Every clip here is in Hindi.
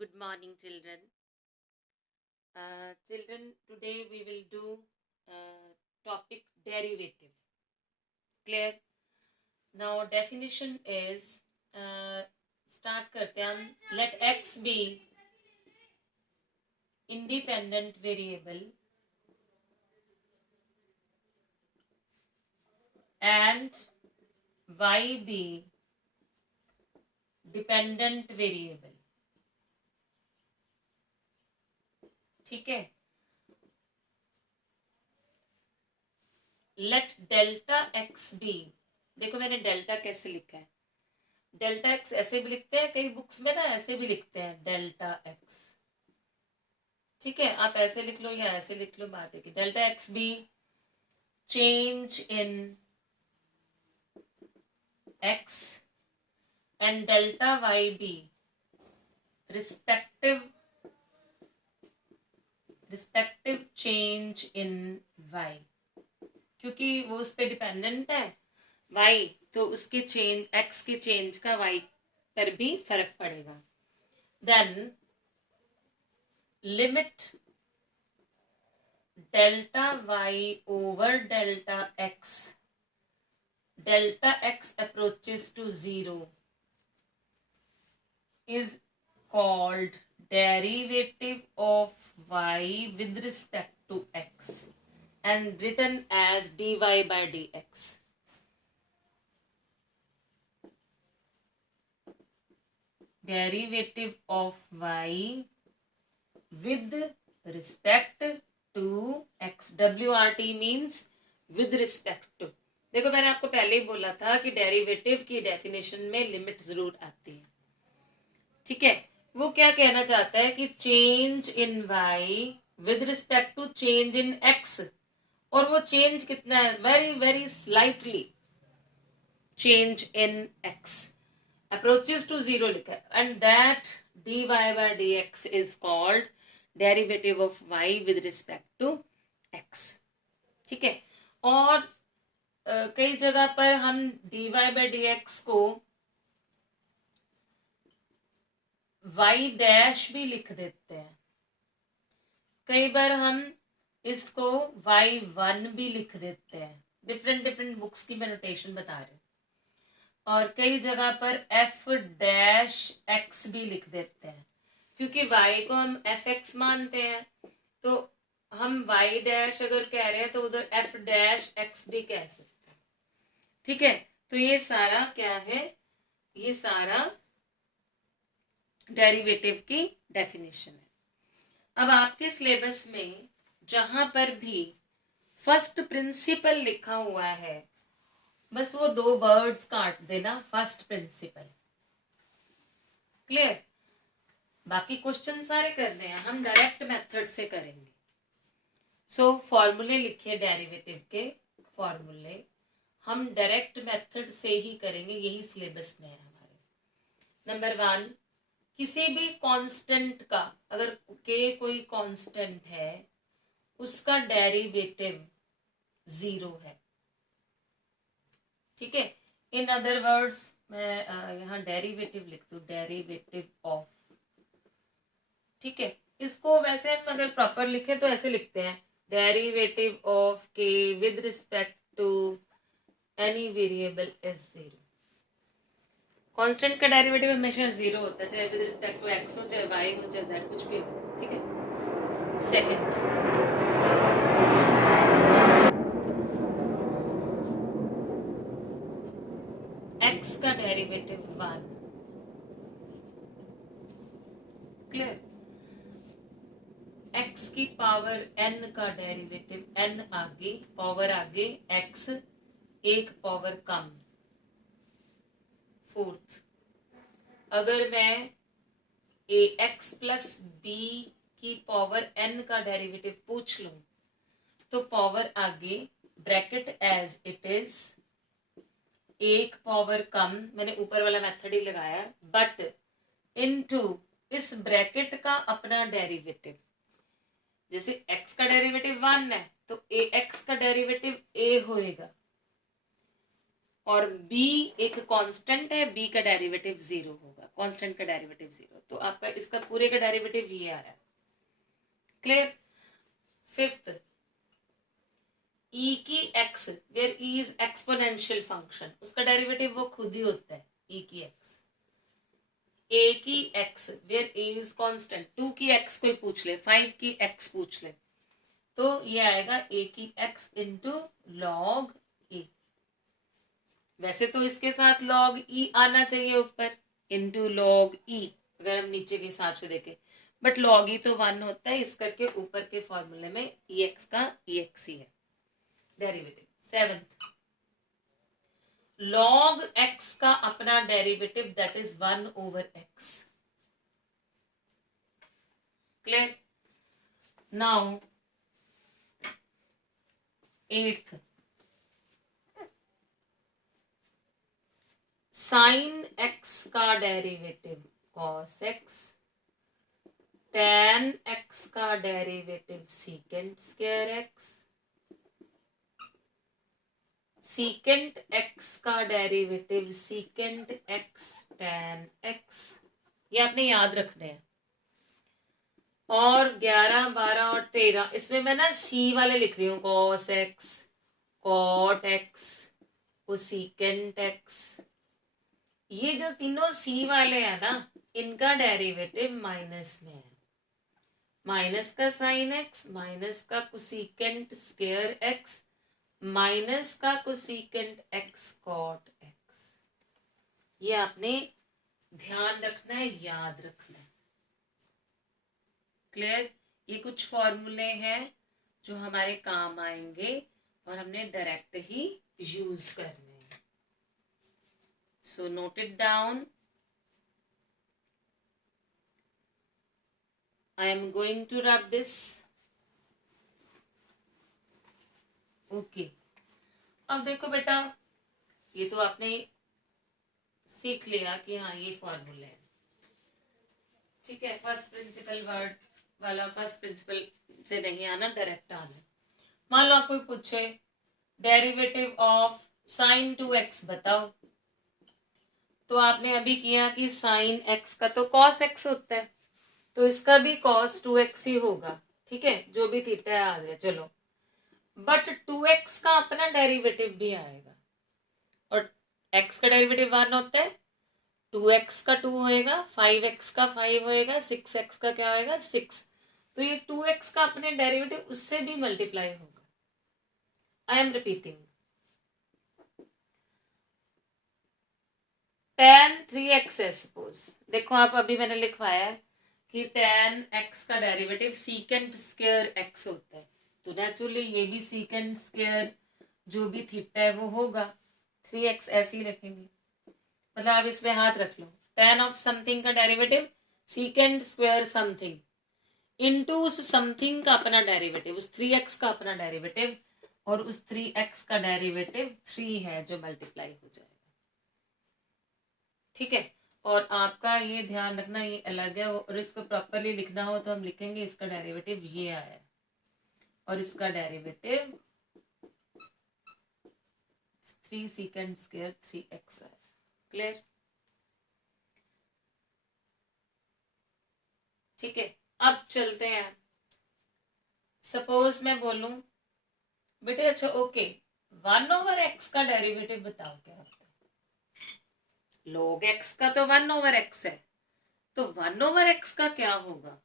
Good morning, children. Children, today we will do topic derivative. Clear? Now definition is start करते हैं हम. Let x be independent variable and y be dependent variable. ठीक है. Let delta x be. देखो मैंने डेल्टा कैसे लिखा है. डेल्टा एक्स ऐसे भी लिखते हैं, कई बुक्स में ना ऐसे भी लिखते हैं डेल्टा एक्स. ठीक है, आप ऐसे लिख लो या ऐसे लिख लो, बात है कि delta X be change in X and delta Y be respective change in Y. क्योंकि वो उस पर डिपेंडेंट है वाई, तो उसके चेंज एक्स के चेंज का वाई पर भी फर्क पड़ेगा. Then limit delta Y over delta X approaches to 0 is called derivative of y with respect to x and written as dy by dx. Derivative of y with respect to x. WRT means with respect to. देखो मैंने आपको पहले ही बोला था कि डेरिवेटिव की डेफिनेशन में लिमिट जरूर आती है. ठीक है, वो क्या कहना चाहता है कि change in y with respect to change in x, और वो चेंज कितना है, very very slightly change in x approaches to 0 लिखा है, and that dy by dx is called derivative of y with respect to x. ठीक है, और कई जगह पर हम dy by dx को y डैश भी लिख देते हैं. कई बार हम इसको y1 भी लिख देते हैं. डिफरेंट बुक्स की मैं नोटेशन बता रही हूँ. और कई जगह पर f डैश x भी लिख देते हैं, क्योंकि y को हम fx मानते हैं, तो हम y डैश अगर कह रहे हैं तो उधर f डैश x भी कह सकते हैं. ठीक है, तो ये सारा क्या है, ये सारा डेरिवेटिव की डेफिनेशन है. अब आपके सिलेबस में जहां पर भी फर्स्ट प्रिंसिपल लिखा हुआ है, बस वो 2 वर्ड्स काट देना, फर्स्ट प्रिंसिपल. क्लियर? बाकी क्वेश्चन सारे करने हैं, हम डायरेक्ट मेथड से करेंगे. सो फॉर्मूले लिखिए, डेरिवेटिव के फॉर्मूले हम डायरेक्ट मेथड से ही करेंगे, यही सिलेबस में है हमारे. नंबर 1, किसी भी कांस्टेंट का, अगर के कोई कांस्टेंट है उसका डेरिवेटिव 0 है. ठीक है, इन अदर वर्ड्स मैं यहाँ डेरिवेटिव लिख दूं, डेरिवेटिव ऑफ. ठीक है, इसको वैसे हम अगर प्रॉपर लिखे तो ऐसे लिखते हैं, derivative of K with respect to any variable is 0. Constant का डेरिवेटिव हमेशा 0 होता है, चाहे विद रिस्पेक्ट टू x हो, चाहे y हो, चाहे z, कुछ भी हो. ठीक है. सेकंड, x का डेरिवेटिव 1. क्लियर? x की पावर n का डेरिवेटिव, n आगे, पावर आगे, x एक पावर कम. फोर्थ, अगर मैं ax प्लस b की पावर n का डेरिवेटिव पूछ लूं तो पावर आगे, ब्रैकेट एज इट इज, एक पावर कम, मैंने ऊपर वाला मेथड ही लगाया, बट इनटू इस ब्रैकेट का अपना डेरिवेटिव. जैसे x का डेरिवेटिव 1 है तो ax का डेरिवेटिव a होएगा, और b एक कांस्टेंट है, b का डेरिवेटिव 0 होगा, कांस्टेंट का डेरिवेटिव 0, तो आपका इसका पूरे का डेरिवेटिव ये आ रहा है। क्लियर? फिफ्थ, e की x where e is exponential function, उसका डेरिवेटिव वो खुद ही होता है e की x। a की x where a is constant, 2 की x कोई पूछ ले, 5 की x पूछ ले, तो ये आएगा a की x इंटू लॉग a। वैसे तो इसके साथ log e आना चाहिए ऊपर, इंटू log e अगर हम नीचे के हिसाब से देखें, बट log e तो 1 होता है, इस करके ऊपर के फॉर्मूले में ex का ex ही है डेरिवेटिव। सेवंथ, log x का अपना derivative that is 1 over x। Clear? Now eighth, sine x का derivative cos x, tan x का derivative secant square x, secant x का derivative secant x tan x, ये आपने याद रखने हैं। और 11, 12 और 13 इसमें मैं ना c वाले लिख रही हूँ, cos x, cot x, secant x, ये जो तीनों c वाले हैं ना, इनका डेरिवेटिव माइनस में है, माइनस का साइन x, माइनस का कोसिकेंट स्क्वायर x, माइनस का कोसिकेंट x कॉट x। ये आपने ध्यान रखना है, याद रखना है। क्लियर? ये कुछ फॉर्मूले हैं जो हमारे काम आएंगे और हमने डायरेक्ट ही यूज करने हैं। So note it down. I am going to rub this. Okay, अब देखो बेटा, ये तो आपने सीख लिया कि हाँ ये फॉर्मूला है, ठीक है। फर्स्ट प्रिंसिपल वर्ड वाला फर्स्ट प्रिंसिपल से नहीं आना, डायरेक्ट आना। मान लो आपको पूछे डेरिवेटिव ऑफ साइन 2x बताओ, तो आपने अभी किया कि साइन x का तो cos x होता है, तो इसका भी cos 2x ही होगा, ठीक है, जो भी थीटा आ गया चलो। बट 2x का अपना डेरिवेटिव भी आएगा, और x का डेरिवेटिव 1 होता है, 2x का 2 होएगा, 5x का 5 होएगा, 6x का क्या होएगा 6, तो ये 2x का अपने डेरिवेटिव उससे भी मल्टीप्लाई होगा। I am repeating, tan 3x है सपोज, देखो आप अभी मैंने लिखवाया है कि tan x का डेरिवेटिव secant स्क्वायर x होता है, तो नेचुरली ये भी secant स्क्वायर जो भी थीटा है वो होगा, 3x ऐसे ही रखेंगे, मतलब आप इसमें हाथ रख लो, tan ऑफ समथिंग का derivative secant square something into उस समथिंग का अपना डेरिवेटिव, उस 3x का अपना डेरिवेटिव, और उस 3x का डेरिवेटिव 3 है जो मल्टीप्लाई हो जाएगा, ठीक है। और आपका ये ध्यान रखना ये अलग है, और इसको प्रॉपरली लिखना हो तो हम लिखेंगे इसका डेरिवेटिव ये आया और इसका डेरिवेटिव 3 secant स्क्वायर 3x आया। क्लियर? ठीक है, अब चलते हैं। सपोज मैं बोलूं बेटे अच्छा ओके 1 ओवर x का डेरिवेटिव बताओ क्या होता है। log x का तो 1 ओवर x है, तो 1 ओवर x का क्या होगा,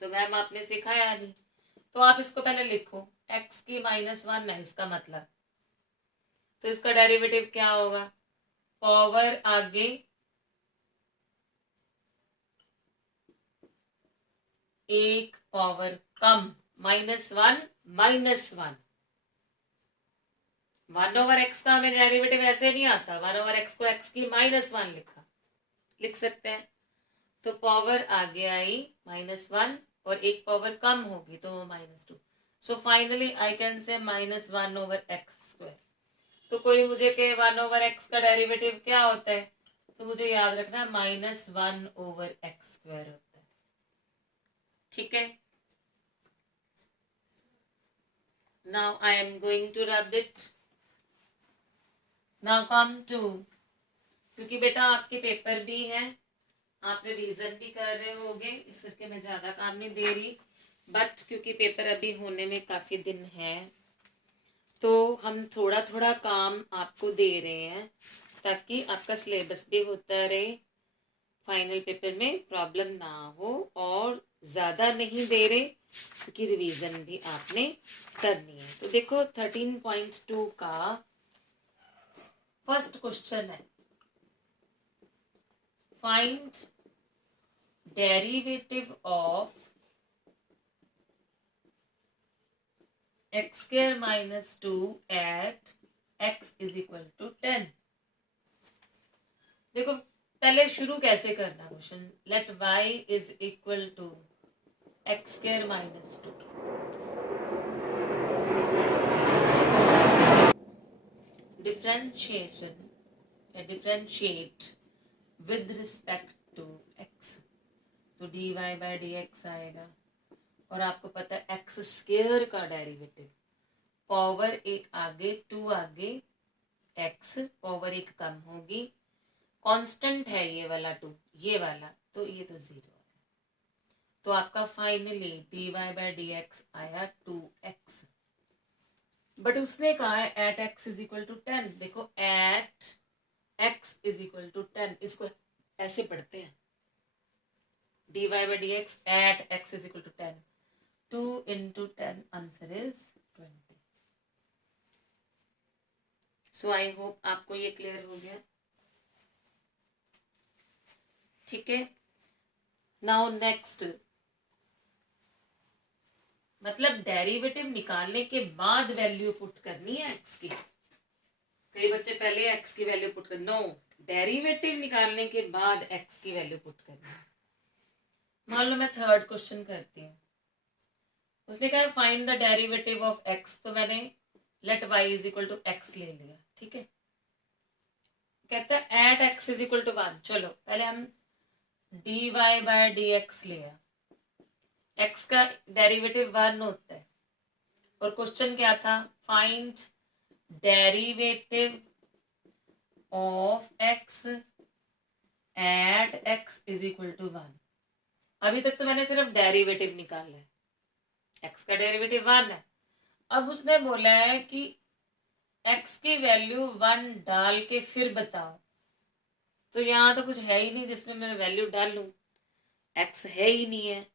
तो मैम आपने सिखाया नहीं, तो आप इसको पहले लिखो, x की -1 है इसका मतलब, तो इसका डेरिवेटिव क्या होगा, पावर आगे एक पावर कम -1 -1, 1 ओवर एक्स का हमें डेरिवेटिव ऐसे नहीं आता, 1 ओवर एक्स को x की -1 लिख सकते हैं, तो पावर आगे आई -1 और एक पावर कम होगी तो वो -2, so finally I can say -1 over x square. तो कोई मुझे कहे 1 ओवर एक्स का डेरिवेटिव क्या होता है, तो मुझे याद रखना -1 ओवर एक्स स्क्वायर होता है, ठीक है। Now I am going to rub it. Now come to, क्योंकि बेटा आपके पेपर भी है, आप रिवीजन भी कर रहे होगे, इस करके मैं ज्यादा काम नहीं दे रही, बट क्योंकि पेपर अभी होने में काफी दिन है तो हम थोड़ा थोड़ा काम आपको दे रहे हैं ताकि आपका सिलेबस भी होता रहे, फाइनल पेपर में प्रॉब्लम ना हो, और ज्यादा नहीं दे रहे क्योंकि रिवीजन भी आपने करनी है। तो देखो 13.2 का फर्स्ट क्वेश्चन है, find derivative of x square minus 2 at x is equal to 10। देखो पहले शुरू कैसे करना question, let y is equal to x square minus 2, differentiation या differentiate with respect to x, तो dy बाय dx आएगा, और आपको पता है एक्स स्क्वायर का डेरिवेटिव पावर एक आगे 2 आगे एक्स पावर एक कम होगी, कांस्टेंट है ये वाला 2 ये वाला, तो ये तो 0 है, तो आपका फाइनली dy बाय dx आया 2x, बट उसने कहा है at x is equal to 10। देखो at x is equal to 10, इसको ऐसे पढ़ते हैं dy by dx at x is equal to 10, 2 into 10 answer is 20। So I hope आपको ये क्लियर हो गया, ठीक है। नाउ नेक्स्ट, मतलब डेरिवेटिव निकालने के बाद वैल्यू पुट करनी है एक्स की, कई बच्चे पहले एक्स की वैल्यू पुट कर, नो, डेरिवेटिव निकालने के बाद एक्स की वैल्यू पुट करनी है। मान लो मैं थर्ड क्वेश्चन करती हूँ, उसने कहा find the derivative of x, तो मैंने let y is equal to x ले लिया, ठीक है। कहता है at x is equal to 1, चलो पहले हम dy बाय dx लिया, x का डेरिवेटिव 1 होता है, और क्वेश्चन क्या था, find derivative of x at x is equal to 1। अभी तक तो मैंने सिर्फ डेरिवेटिव निकाला है, x का डेरिवेटिव 1 है, अब उसने बोला है कि x की वैल्यू 1 डाल के फिर बताओ, तो यहाँ तो कुछ है ही नहीं जिसमें मैं वैल्यू डाल लूं, x है ही नहीं है,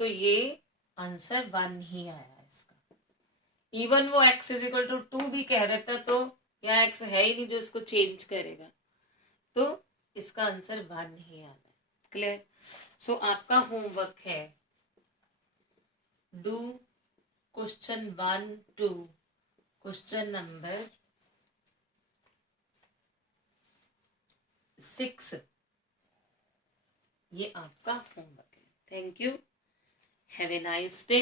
तो ये आंसर 1 ही आया इसका। इवन वो x इज इक्वल टू 2 भी कह देता तो यहाँ x है ही नहीं जो इसको चेंज करेगा, तो इसका आंसर 1 ही आना है। क्लियर? सो आपका होमवर्क है, do question 1 to question number 6, ये आपका होमवर्क है। Thank you, have a nice day,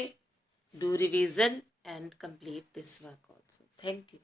do revision and complete this work also. Thank you.